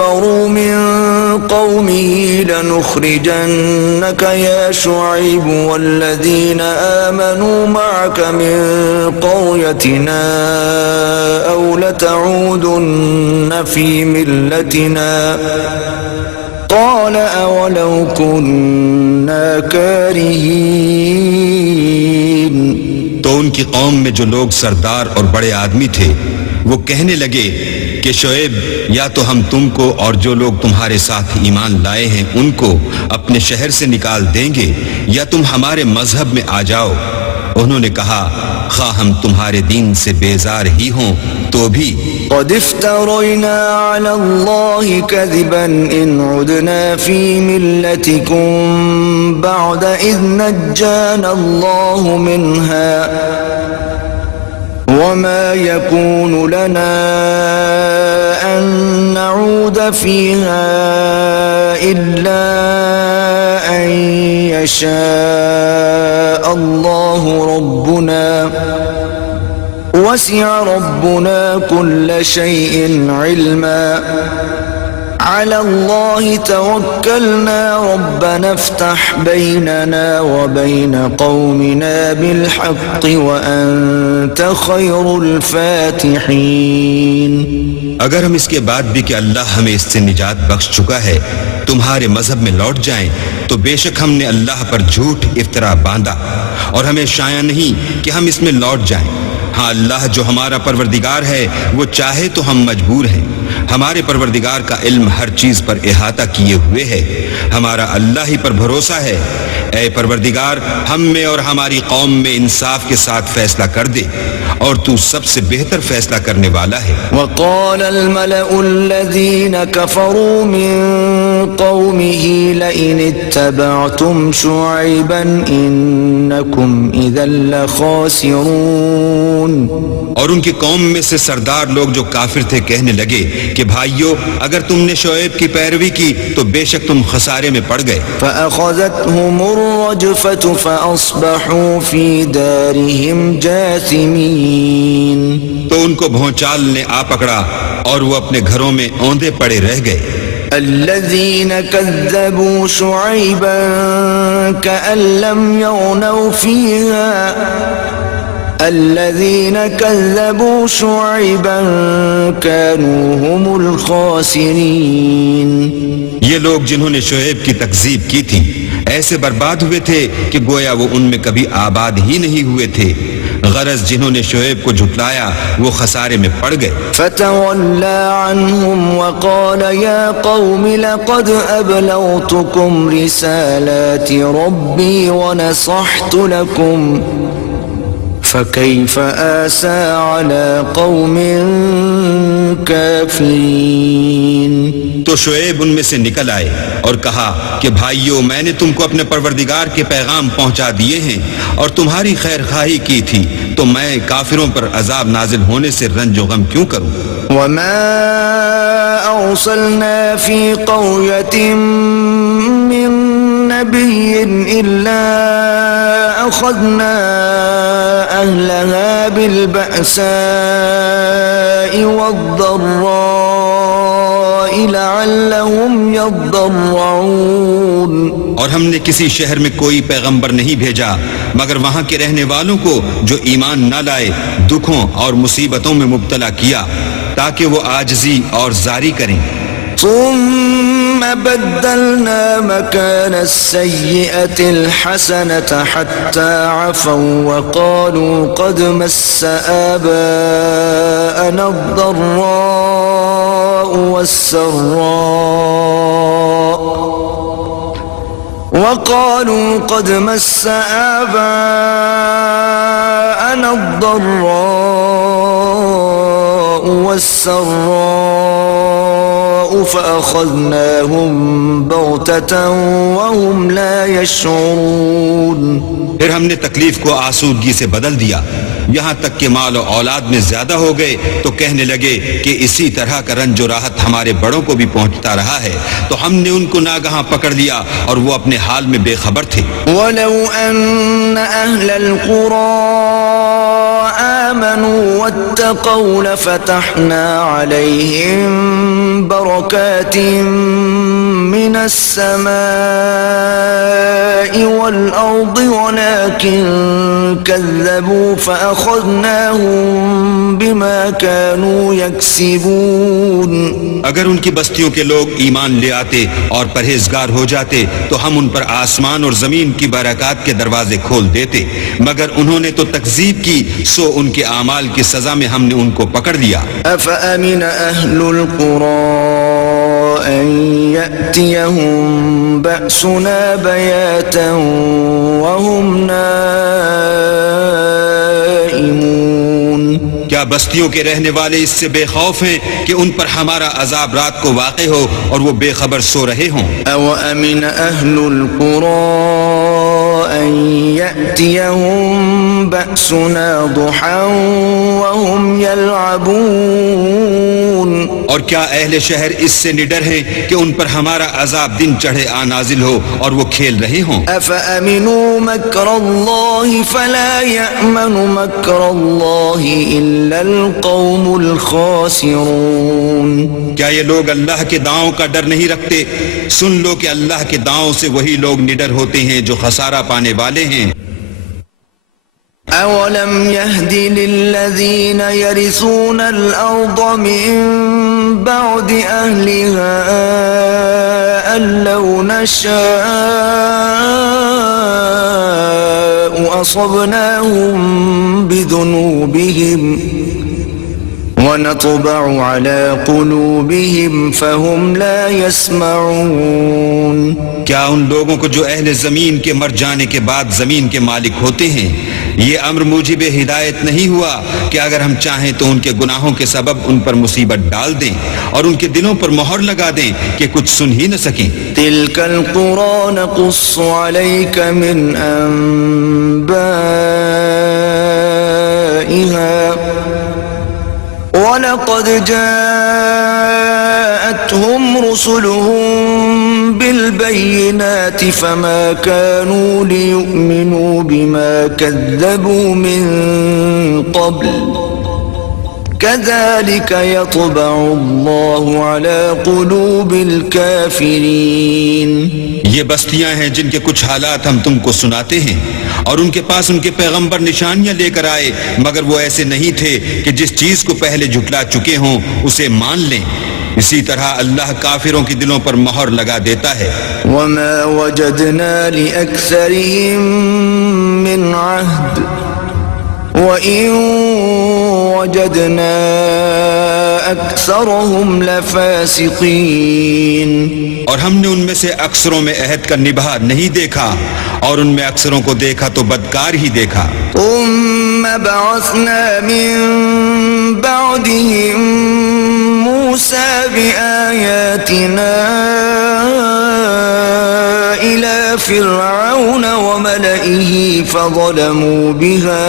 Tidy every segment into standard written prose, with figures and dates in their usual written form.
كفروا من قومه لنخرجنك يا شعيب والذين آمنوا معك من قريتنا أو لتعودن في ملتنا قال أولو كنا كارهين. تو ان کی قوم میں جو لوگ سردار اور بڑے آدمی تھے وہ کہنے لگے کہ شعیب یا تو ہم تم کو اور جو لوگ تمہارے ساتھ ایمان لائے ہیں ان کو اپنے شہر سے نکال دیں گے یا تم ہمارے مذہب میں آ جاؤ. انہوں نے کہا خواہ ہم تمہارے دین سے بیزار ہی ہوں تو بھی قد افترينا على الله كذبا إن عدنا في ملتكم بعد إذ نجانا الله منها وما يكون لنا أن نعود فيها إلا أن يشاء الله ربنا وسع ربنا كل شيء علما على الله توكلنا ربنا افتح بيننا وبين قومنا بالحق وأنت خير الفاتحين. اگر ہم اس کے بعد بھی کہ اللہ ہمیں اس سے نجات بخش چکا ہے تمہارے مذہب میں لوٹ جائیں تو بے شک ہم نے اللہ پر جھوٹ افطرا باندھا اور ہمیں شایع نہیں کہ ہم اس میں لوٹ جائیں. ہاں اللہ جو ہمارا پروردگار ہے وہ چاہے تو ہم مجبور ہیں. ہمارے پروردگار کا علم ہر چیز پر احاطہ کیے ہوئے ہے. ہمارا اللہ ہی پر بھروسہ ہے. اے پروردگار ہم میں اور ہماری قوم میں انصاف کے ساتھ فیصلہ کر دے اور تو سب سے بہتر فیصلہ کرنے والا ہے. وقال الملأ الذين كفروا من قومه لئن اتبعتم شعيبا إنكم إذا لخاسرون. اور ان کی قوم میں سے سردار لوگ جو کافر تھے کہنے لگے کہ بھائیو اگر تم نے شعیب کی پیروی کی تو بے شک تم خسارے میں پڑ گئے. فأخذتهم الرجفة فأصبحوا في دارهم جاثمين. تو ان کو بھونچال نے آ پکڑا اور وہ اپنے گھروں میں اوندے پڑے رہ گئے. الذين كذبوا شعيبا كأن لم يغنوا فيها الذين كذبوا شعيبا كانوا هم الخاسرين. یہ لوگ جنہوں نے شعیب کی تکذیب کی تھی ایسے برباد ہوئے تھے کہ گویا وہ ان میں کبھی آباد ہی نہیں ہوئے تھے. غرض جنہوں نے شعیب کو جھٹلایا وہ خسارے میں پڑ گئے. فتولى عنهم وقال يا قوم لقد أبلغتكم رسالات ربي ونصحت لكم فكيف آسى على قوم كافرين. تو شعیب ان میں سے نکل آئے اور کہا کہ بھائیو میں نے تم کو اپنے پروردگار کے پیغام پہنچا دیے ہیں اور تمہاری خیر خواہی کی تھی تو میں کافروں پر عذاب نازل ہونے سے رنج و غم کیوں کروں. وما أرسلنا في قرية من نبي إلا أخذنا أهلها بالبأساء والضراء لعلهم يضرعون. اور ہم نے کسی شہر میں کوئی پیغمبر نہیں بھیجا مگر وہاں کے رہنے والوں کو جو ایمان نہ لائے دکھوں اور مصیبتوں میں مبتلا کیا تاکہ وہ عاجزی اور زاری کریں. ثم بدلنا مكان السيئة الحسنة حتى عفوا وقالوا قد مس آباءنا الضراء والسراء وقالوا قد مس آباءنا الضراء والسراء فأخذناهم بغتة وهم لا يشعرون. پھر ہم نے تکلیف کو آسودگی سے بدل دیا یہاں تک کہ مال و اولاد میں زیادہ ہو گئے تو کہنے لگے کہ اسی طرح کا رنج و راحت ہمارے بڑوں کو بھی پہنچتا رہا ہے تو ہم نے ان کو ناگہاں پکڑ لیا اور وہ اپنے حال میں بے خبر تھے. وَلَوْ أَنَّ أَهْلَ الْقُرَىٰ آمنوا واتقوا لفتحنا عليهم بركات من السماء والأرض ولكن كذبوا فأخذناهم بما كانوا يكسبون. اگر ان کی بستیوں کے لوگ ایمان لے آتے اور پرہیزگار ہو جاتے تو ہم ان پر آسمان اور زمین کی برکات کے دروازے کھول دیتے، مگر انہوں نے تو تکذیب کی، سو ان کے اعمال کی سزا میں ہم نے ان کو پکڑ لیا. أفأمن أهل القرى أن يأتيهم بأسنا بياتا وهم نائمون. کیا بستیوں کے رہنے والے اس سے بے خوف ہیں کہ ان پر ہمارا عذاب رات کو واقع ہو اور وہ بے خبر سو رہے ہوں؟ أوأمن أهل القرى أن يأتيهم بأسنا ضحى وهم يلعبون. اور کیا اہل شہر اس سے نڈر ہیں کہ ان پر ہمارا عذاب دن چڑھے نازل ہو اور وہ کھیل رہے ہوں؟ أفأمنوا مكر الله فلا يأمن مكر الله إلا القوم الخاسرون. کیا یہ لوگ اللہ کے داؤں کا ڈر نہیں رکھتے؟ سن لو کہ اللہ کے داؤں سے وہی لوگ نڈر ہوتے ہیں جو خسارہ پانے والے ہیں. أولم يهد للذين يرثون الأرض من بعد أهلها أن لو نشاء أصبناهم بذنوبهم ونطبع على قلوبهم فهم لا يسمعون. کیا ان لوگوں کو جو اہل زمین کے مر جانے کے بعد زمین کے مالک ہوتے ہیں یہ امر موجب ہدایت نہیں ہوا کہ اگر ہم چاہیں تو ان کے گناہوں کے سبب ان پر مصیبت ڈال دیں اور ان کے دلوں پر مہر لگا دیں کہ کچھ سن ہی نہ سکیں؟ تلك القرى نقص عليك من أنبائها وَلَقَدْ جَاءَتْهُمْ رُسُلُهُم بِالْبَيِّنَاتِ فَمَا كَانُوا لِيُؤْمِنُوا بِمَا كَذَّبُوا مِن قَبْلُ كَذَلِكَ يَطْبَعُ اللَّهُ عَلَى قُلُوبِ الْكَافِرِينَ. یہ بستیاں ہیں جن کے کچھ حالات ہم تم کو سناتے ہیں اور ان کے پاس ان کے پیغمبر نشانیاں لے کر آئے مگر وہ ایسے نہیں تھے کہ جس چیز کو پہلے جھٹلا چکے ہوں اسے مان لیں. اسی طرح اللہ کافروں کی دلوں پر مہر لگا دیتا ہے. وَمَا وَجَدْنَا لِأَكْثَرِهِم مِّنْ عَهْدٍ وَإِن وَجَدْنَا أَكْثَرَهُمْ لَفَاسِقِينَ. اور ہم نے ان میں سے اکثروں میں عہد کا نبھا نہیں دیکھا اور ان میں اکثروں کو دیکھا تو بدکار ہی دیکھا. ثُمَّ بَعَثْنَا مِن بَعْدِهِم مُوسَى بِآيَاتِنَا إِلَى فِرْعَوْنَ وَمَلَئِهِ فَظَلَمُوا بِهَا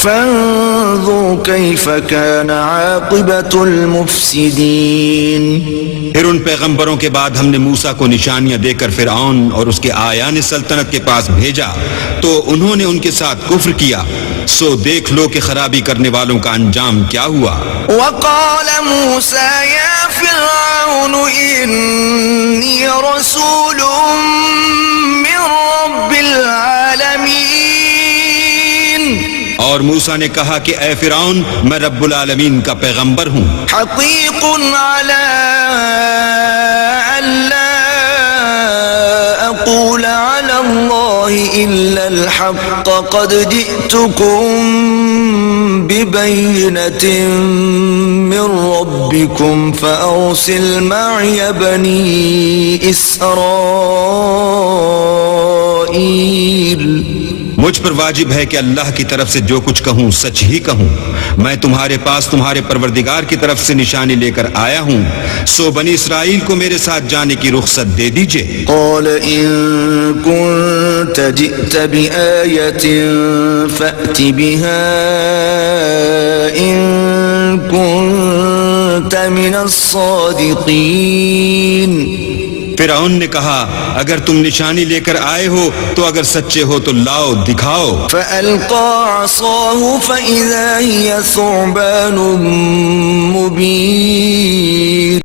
فانظر كيف كان عاقبة المفسدين. پھر ان پیغمبروں کے بعد ہم نے موسیٰ کو نشانیاں دے کر فرعون اور اس کے آیان سلطنت کے پاس بھیجا تو انہوں نے ان کے ساتھ کفر کیا، سو دیکھ لو کہ خرابی کرنے والوں کا انجام کیا ہوا. وقال موسى يا فرعون إني رسول من رب العالمين. اور موسیٰ نے کہا کہ اے فرعون میں رب العالمین کا پیغمبر ہوں. حقیق على ألا أقول على الله إلا الحق قد جئتكم ببينة من ربكم فأرسل معي بني إسرائيل. مجھ پر واجب ہے کہ اللہ کی طرف سے جو کچھ کہوں سچ ہی کہوں. میں تمہارے پاس تمہارے پروردگار کی طرف سے نشانی لے کر آیا ہوں، سو بنی اسرائیل کو میرے ساتھ جانے کی رخصت دے دیجئے. قال إن كنت جئت بآية فأت بها إن كنت من الصادقين. فرعون نے کہا اگر تم نشانی لے کر آئے ہو تو اگر سچے ہو تو لاؤ دکھاؤ. فألقى عصاه فإذا هي ثعبان مبين